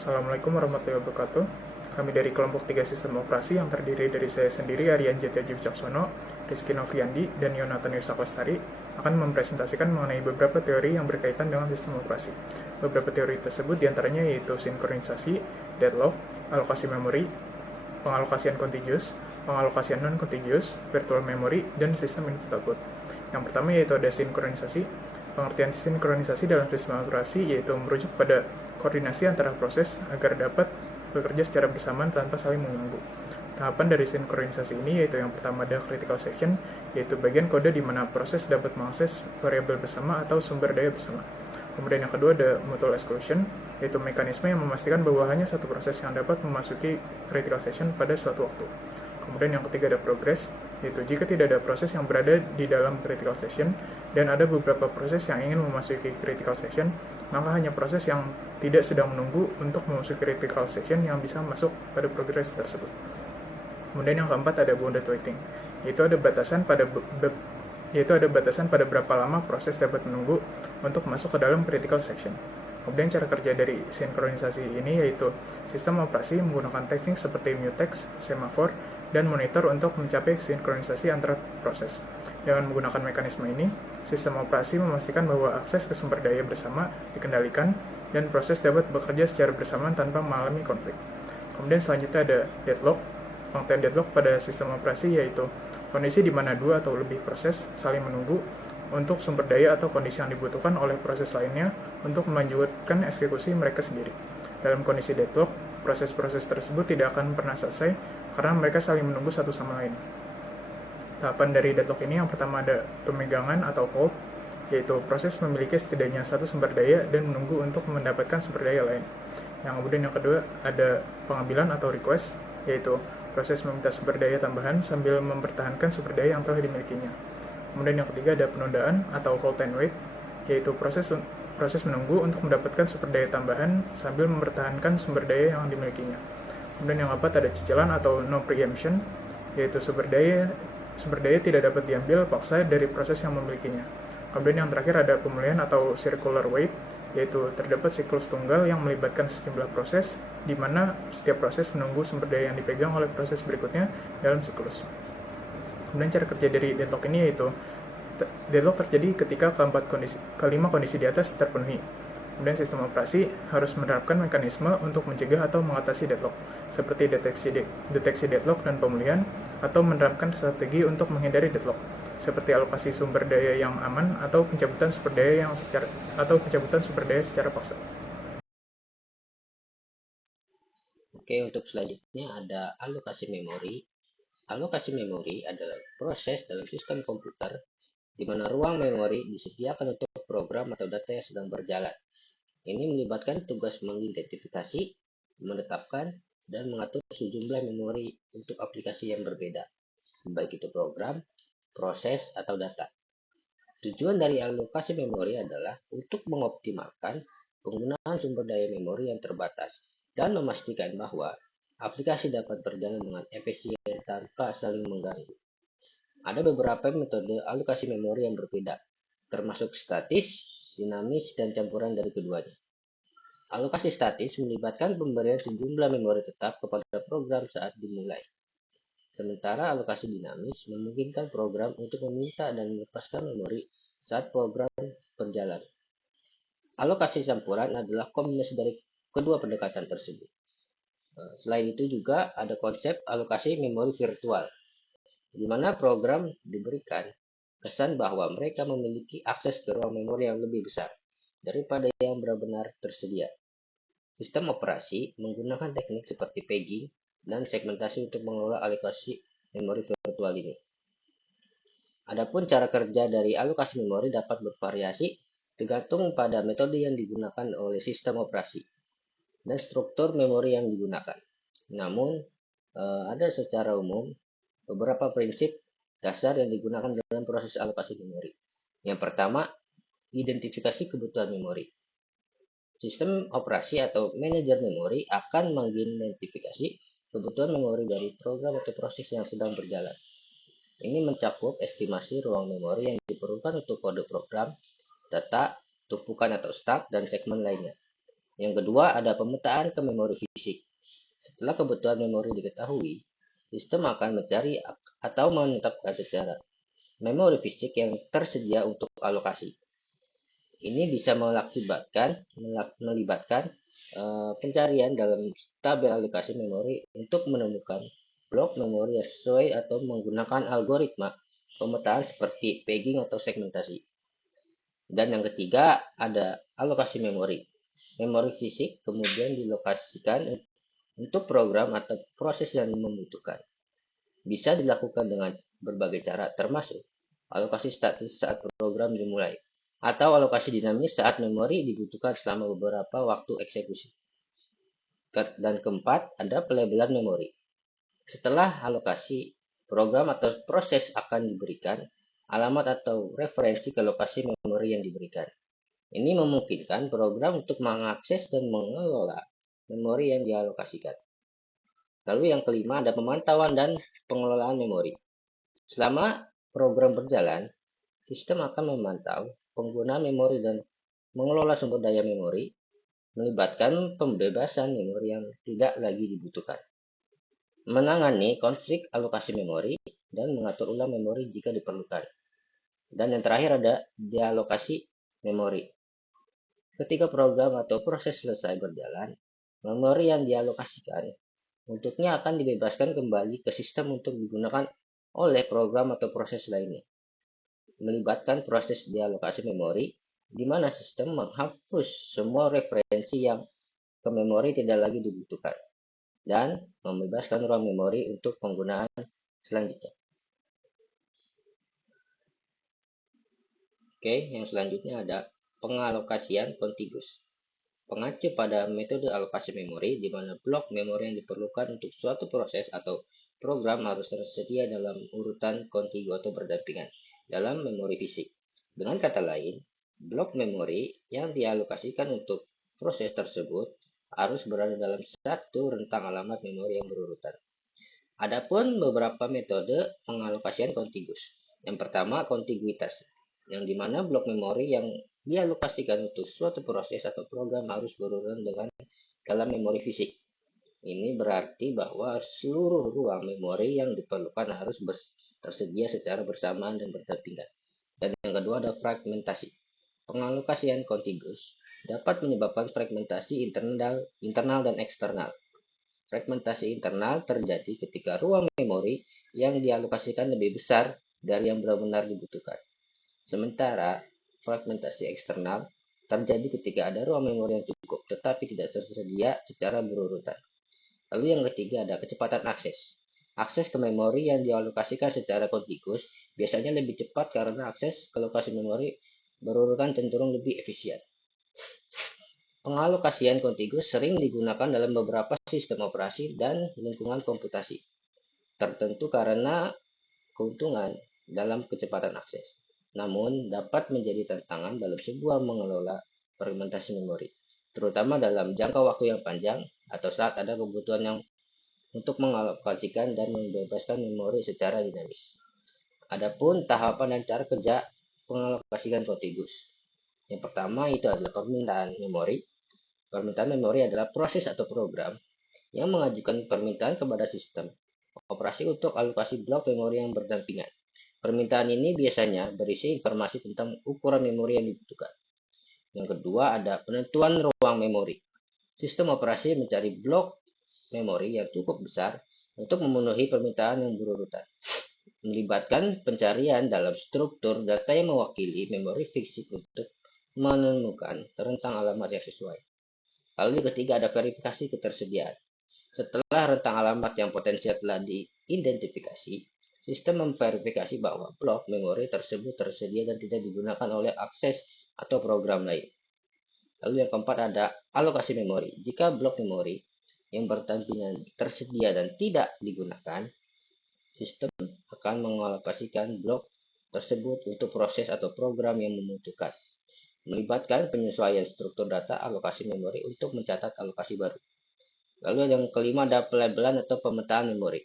Assalamualaikum warahmatullahi wabarakatuh. Kami dari kelompok 3 sistem operasi yang terdiri dari saya sendiri, Aryan Jatyaji Wicaksono, Rizky Novriandi, dan Yonatan Yusakostari akan mempresentasikan mengenai beberapa teori yang berkaitan dengan sistem operasi. Beberapa teori tersebut diantaranya yaitu sinkronisasi, deadlock, alokasi memori, pengalokasian contiguous, pengalokasian non-contiguous, virtual memory, dan sistem input-output. Yang pertama yaitu ada sinkronisasi. Pengertian sinkronisasi dalam sistem operasi yaitu merujuk pada koordinasi antara proses agar dapat bekerja secara bersamaan tanpa saling mengganggu. Tahapan dari sinkronisasi ini yaitu yang pertama ada critical section, yaitu bagian kode di mana proses dapat mengakses variabel bersama atau sumber daya bersama. Kemudian yang kedua ada mutual exclusion, yaitu mekanisme yang memastikan bahwa hanya satu proses yang dapat memasuki critical section pada suatu waktu. Kemudian yang ketiga ada progress, yaitu jika tidak ada proses yang berada di dalam critical section dan ada beberapa proses yang ingin memasuki critical section, maka hanya proses yang tidak sedang menunggu untuk memasuki critical section yang bisa masuk pada progress tersebut. Kemudian yang keempat ada bounded waiting, yaitu ada batasan pada berapa lama proses dapat menunggu untuk masuk ke dalam critical section. Kemudian cara kerja dari sinkronisasi ini yaitu sistem operasi menggunakan teknik seperti mutex, semafor, dan monitor untuk mencapai sinkronisasi antara proses. Dengan menggunakan mekanisme ini, sistem operasi memastikan bahwa akses ke sumber daya bersama dikendalikan dan proses dapat bekerja secara bersamaan tanpa mengalami konflik. Kemudian selanjutnya ada deadlock. Pengertian deadlock pada sistem operasi yaitu kondisi di mana dua atau lebih proses saling menunggu untuk sumber daya atau kondisi yang dibutuhkan oleh proses lainnya untuk melanjutkan eksekusi mereka sendiri. Dalam kondisi deadlock, proses-proses tersebut tidak akan pernah selesai karena mereka saling menunggu satu sama lain. Tahapan dari deadlock ini yang pertama ada pemegangan atau hold, yaitu proses memiliki setidaknya satu sumber daya dan menunggu untuk mendapatkan sumber daya lain. Yang kemudian yang kedua ada pengambilan atau request, yaitu proses meminta sumber daya tambahan sambil mempertahankan sumber daya yang telah dimilikinya. Kemudian yang ketiga ada penundaan atau hold and wait, yaitu proses menunggu untuk mendapatkan sumber daya tambahan sambil mempertahankan sumber daya yang dimilikinya. Kemudian yang keempat ada cicilan atau no preemption, yaitu sumber daya tidak dapat diambil paksa dari proses yang memilikinya. Kemudian yang terakhir ada pemulihan atau circular wait, yaitu terdapat siklus tunggal yang melibatkan sejumlah proses, di mana setiap proses menunggu sumber daya yang dipegang oleh proses berikutnya dalam siklus. Kemudian cara kerja dari deadlock ini yaitu deadlock terjadi ketika kelima kondisi di atas terpenuhi. Kemudian sistem operasi harus menerapkan mekanisme untuk mencegah atau mengatasi deadlock, seperti deteksi deadlock dan pemulihan, atau menerapkan strategi untuk menghindari deadlock, seperti alokasi sumber daya yang aman atau pencabutan sumber daya secara paksa. Oke, untuk selanjutnya ada alokasi memori. Alokasi memori adalah proses dalam sistem komputer di mana ruang memori disediakan untuk program atau data yang sedang berjalan. Ini melibatkan tugas mengidentifikasi, menetapkan, dan mengatur sejumlah memori untuk aplikasi yang berbeda, baik itu program, proses, atau data. Tujuan dari alokasi memori adalah untuk mengoptimalkan penggunaan sumber daya memori yang terbatas dan memastikan bahwa aplikasi dapat berjalan dengan efisien tanpa saling mengganggu. Ada beberapa metode alokasi memori yang berbeda, termasuk statis, dinamis, dan campuran dari keduanya. Alokasi statis melibatkan pemberian sejumlah memori tetap kepada program saat dimulai. Sementara alokasi dinamis memungkinkan program untuk meminta dan melepaskan memori saat program berjalan. Alokasi campuran adalah kombinasi dari kedua pendekatan tersebut. Selain itu juga ada konsep alokasi memori virtual, di mana program diberikan kesan bahwa mereka memiliki akses ke ruang memori yang lebih besar daripada yang benar-benar tersedia. Sistem operasi menggunakan teknik seperti pegging dan segmentasi untuk mengelola alokasi memori virtual ini. Adapun cara kerja dari alokasi memori dapat bervariasi tergantung pada metode yang digunakan oleh sistem operasi dan struktur memori yang digunakan. Namun, ada secara umum beberapa prinsip dasar yang digunakan dalam proses alokasi memori. Yang pertama, identifikasi kebutuhan memori. Sistem operasi atau manajer memori akan mengidentifikasi kebutuhan memori dari program atau proses yang sedang berjalan. Ini mencakup estimasi ruang memori yang diperlukan untuk kode program, data, tumpukan atau stack, dan segmen lainnya. Yang kedua, ada pemetaan ke memori fisik. Setelah kebutuhan memori diketahui, sistem akan mencari atau menetapkan secara memori fisik yang tersedia untuk alokasi. Ini bisa melibatkan pencarian dalam tabel alokasi memori untuk menemukan blok memori yang sesuai atau menggunakan algoritma pemetaan seperti pegging atau segmentasi. Dan yang ketiga ada alokasi memori. Memori fisik kemudian dilokasikan untuk program atau proses yang membutuhkan. Bisa dilakukan dengan berbagai cara termasuk alokasi statis saat program dimulai, atau alokasi dinamis saat memori dibutuhkan selama beberapa waktu eksekusi. Dan keempat, ada pelabelan memori. Setelah alokasi, program atau proses akan diberikan alamat atau referensi ke lokasi memori yang diberikan. Ini memungkinkan program untuk mengakses dan mengelola memori yang dialokasikan. Lalu yang kelima ada pemantauan dan pengelolaan memori. Selama program berjalan, sistem akan memantau penggunaan memori dan mengelola sumber daya memori, melibatkan pembebasan memori yang tidak lagi dibutuhkan, menangani konflik alokasi memori, dan mengatur ulang memori jika diperlukan. Dan yang terakhir ada dealokasi memori. Ketika program atau proses selesai berjalan, memori yang dialokasikan untuknya akan dibebaskan kembali ke sistem untuk digunakan oleh program atau proses lainnya. Melibatkan proses dealokasi memori, di mana sistem menghapus semua referensi yang ke memori tidak lagi dibutuhkan, dan membebaskan ruang memori untuk penggunaan selanjutnya. Oke, yang selanjutnya ada pengalokasian kontigus. Pengacu pada metode alokasi memori, di mana blok memori yang diperlukan untuk suatu proses atau program harus tersedia dalam urutan kontigu atau berdampingan dalam memori fisik. Dengan kata lain, blok memori yang dialokasikan untuk proses tersebut harus berada dalam satu rentang alamat memori yang berurutan. Adapun beberapa metode pengalokasian kontigus. Yang pertama, kontiguitas, yang dimana blok memori yang dialokasikan untuk suatu proses atau program harus berurutan dengan dalam memori fisik. Ini berarti bahwa seluruh ruang memori yang diperlukan harus tersedia secara bersamaan dan berdampingan. Dan yang kedua ada fragmentasi. Pengalokasian kontigus dapat menyebabkan fragmentasi internal dan eksternal. Fragmentasi internal terjadi ketika ruang memori yang dialokasikan lebih besar dari yang benar-benar dibutuhkan. Sementara fragmentasi eksternal terjadi ketika ada ruang memori yang cukup tetapi tidak tersedia secara berurutan. Lalu yang ketiga ada kecepatan akses. Akses ke memori yang dialokasikan secara kontigus biasanya lebih cepat karena akses ke lokasi memori berurutan cenderung lebih efisien. Pengalokasian kontigus sering digunakan dalam beberapa sistem operasi dan lingkungan komputasi tertentu karena keuntungan dalam kecepatan akses. Namun, dapat menjadi tantangan dalam sebuah mengelola fragmentasi memori, terutama dalam jangka waktu yang panjang atau saat ada kebutuhan yang untuk mengalokasikan dan membebaskan memori secara dinamis. Adapun tahapan dan cara kerja pengalokasian kontigus. Yang pertama itu adalah permintaan memori. Permintaan memori adalah proses atau program yang mengajukan permintaan kepada sistem operasi untuk alokasi blok memori yang berdampingan. Permintaan ini biasanya berisi informasi tentang ukuran memori yang dibutuhkan. Yang kedua ada penentuan ruang memori. Sistem operasi mencari blok memori yang cukup besar untuk memenuhi permintaan yang berurutan. Melibatkan pencarian dalam struktur data yang mewakili memori fisik untuk menemukan rentang alamat yang sesuai. Lalu yang ketiga ada verifikasi ketersediaan. Setelah rentang alamat yang potensial telah diidentifikasi, sistem memverifikasi bahwa blok memori tersebut tersedia dan tidak digunakan oleh akses atau program lain. Lalu yang keempat ada alokasi memori. Jika blok memori yang berdampingan tersedia dan tidak digunakan, sistem akan mengalokasikan blok tersebut untuk proses atau program yang membutuhkan, melibatkan penyesuaian struktur data alokasi memori untuk mencatat alokasi baru. Lalu yang kelima ada pelabelan atau pemetaan memori.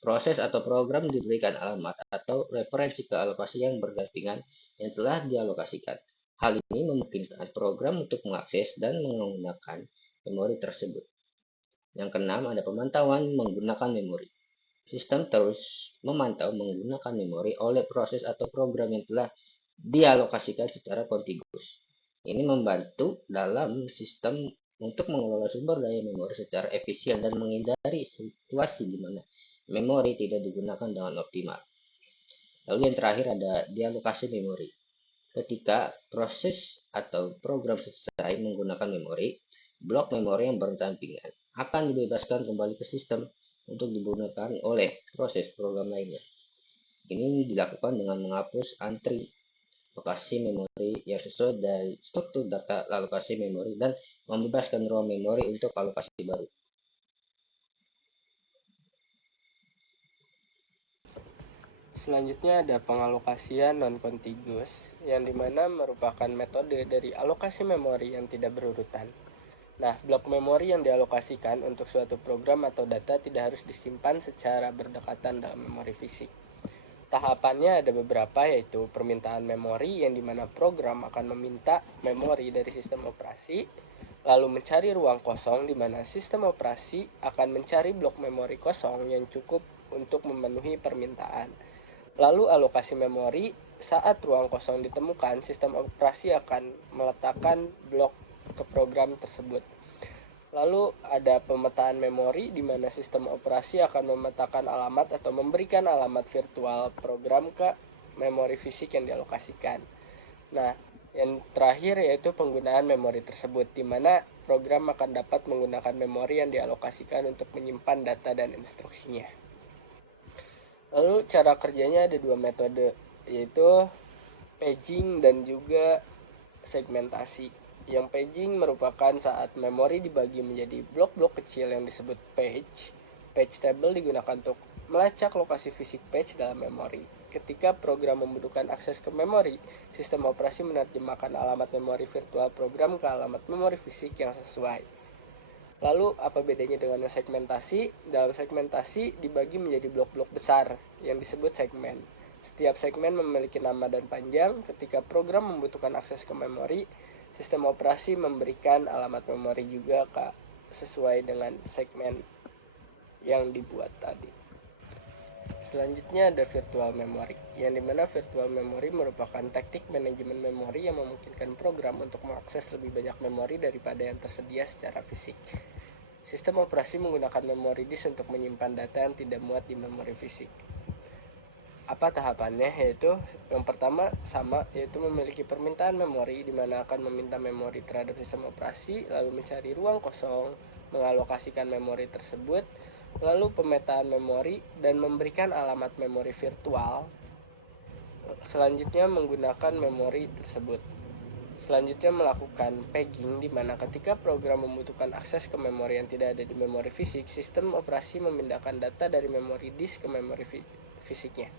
Proses atau program diberikan alamat atau referensi ke alokasi yang berdampingan yang telah dialokasikan. Hal ini memungkinkan program untuk mengakses dan menggunakan memori tersebut. Yang keenam, ada pemantauan menggunakan memori. Sistem terus memantau menggunakan memori oleh proses atau program yang telah dialokasikan secara kontigus. Ini membantu dalam sistem untuk mengelola sumber daya memori secara efisien dan menghindari situasi di mana memori tidak digunakan dengan optimal. Lalu yang terakhir ada dialokasi memori. Ketika proses atau program selesai menggunakan memori, blok memori yang berdampingan akan dibebaskan kembali ke sistem untuk digunakan oleh proses program lainnya. Ini dilakukan dengan menghapus antri lokasi memori yang sesuai dari struktur data alokasi memori dan membebaskan ruang memori untuk alokasi baru. Selanjutnya ada pengalokasian non-kontigus, yang dimana merupakan metode dari alokasi memori yang tidak berurutan. Nah, blok memori yang dialokasikan untuk suatu program atau data tidak harus disimpan secara berdekatan dalam memori fisik. Tahapannya ada beberapa, yaitu permintaan memori yang dimana program akan meminta memori dari sistem operasi, lalu mencari ruang kosong di mana sistem operasi akan mencari blok memori kosong yang cukup untuk memenuhi permintaan. Lalu alokasi memori, saat ruang kosong ditemukan, sistem operasi akan meletakkan blok ke program tersebut. Lalu ada pemetaan memori di mana sistem operasi akan memetakan alamat atau memberikan alamat virtual program ke memori fisik yang dialokasikan. Nah, yang terakhir yaitu penggunaan memori tersebut, di mana program akan dapat menggunakan memori yang dialokasikan untuk menyimpan data dan instruksinya. Lalu cara kerjanya ada dua metode, yaitu paging dan juga segmentasi. Yang paging merupakan saat memori dibagi menjadi blok-blok kecil yang disebut page. Page table digunakan untuk melacak lokasi fisik page dalam memori. Ketika program membutuhkan akses ke memori, sistem operasi menerjemahkan alamat memori virtual program ke alamat memori fisik yang sesuai. Lalu apa bedanya dengan segmentasi? Dalam segmentasi dibagi menjadi blok-blok besar yang disebut segmen. Setiap segmen memiliki nama dan panjang. Ketika program membutuhkan akses ke memori, sistem operasi memberikan alamat memori juga sesuai dengan segmen yang dibuat tadi. Selanjutnya ada virtual memory, yang dimana virtual memory merupakan teknik manajemen memori yang memungkinkan program untuk mengakses lebih banyak memori daripada yang tersedia secara fisik. Sistem operasi menggunakan memori disk untuk menyimpan data yang tidak muat di memori fisik. Apa tahapannya? Yaitu yang pertama sama, yaitu memiliki permintaan memori, di mana akan meminta memori terhadap sistem operasi, lalu mencari ruang kosong, mengalokasikan memori tersebut, lalu pemetaan memori, dan memberikan alamat memori virtual. Selanjutnya menggunakan memori tersebut. Selanjutnya melakukan paging, di mana ketika program membutuhkan akses ke memori yang tidak ada di memori fisik, sistem operasi memindahkan data dari memori disk ke memori fisiknya.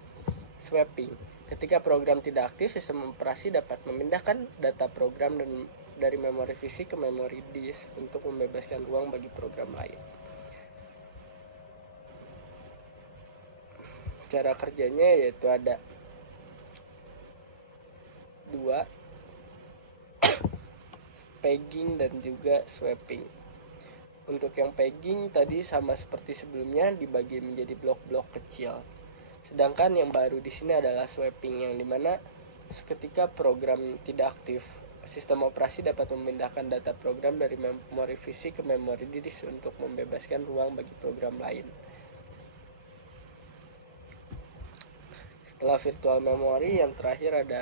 Swapping, ketika program tidak aktif, sistem operasi dapat memindahkan data program dari memori fisik ke memori disk untuk membebaskan ruang bagi program lain. Cara kerjanya yaitu ada dua, paging dan juga swapping. Untuk yang paging tadi sama seperti sebelumnya, dibagi menjadi blok-blok kecil. Sedangkan yang baru di sini adalah swapping, yang dimana ketika program tidak aktif, sistem operasi dapat memindahkan data program dari memori fisik ke memori disk untuk membebaskan ruang bagi program lain. Setelah virtual memory, yang terakhir ada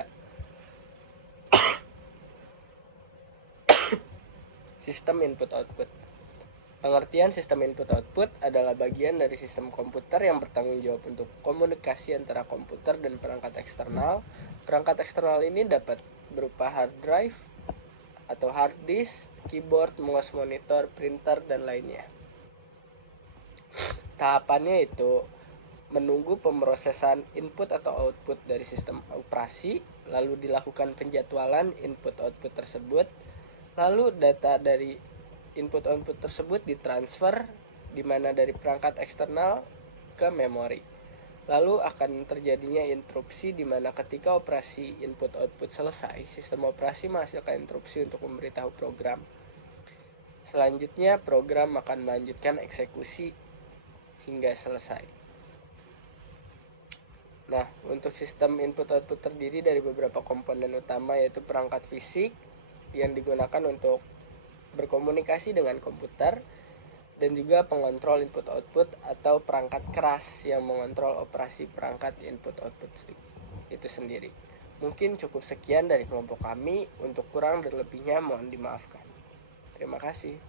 sistem input-output. Pengertian sistem input-output adalah bagian dari sistem komputer yang bertanggung jawab untuk komunikasi antara komputer dan perangkat eksternal. Perangkat eksternal ini dapat berupa hard drive atau hard disk, keyboard, mouse, monitor, printer, dan lainnya. Tahapannya itu menunggu pemrosesan input atau output dari sistem operasi, lalu dilakukan penjadwalan input-output tersebut, lalu data dari input-output tersebut ditransfer di mana dari perangkat eksternal ke memori. Lalu akan terjadinya interupsi di mana ketika operasi input-output selesai, sistem operasi menghasilkan interupsi untuk memberitahu program. Selanjutnya, program akan melanjutkan eksekusi hingga selesai. Nah, untuk sistem input-output terdiri dari beberapa komponen utama, yaitu perangkat fisik yang digunakan untuk berkomunikasi dengan komputer, dan juga pengontrol input-output atau perangkat keras yang mengontrol operasi perangkat input-output itu sendiri. Mungkin cukup sekian dari kelompok kami. Untuk kurang dan lebihnya mohon dimaafkan. Terima kasih.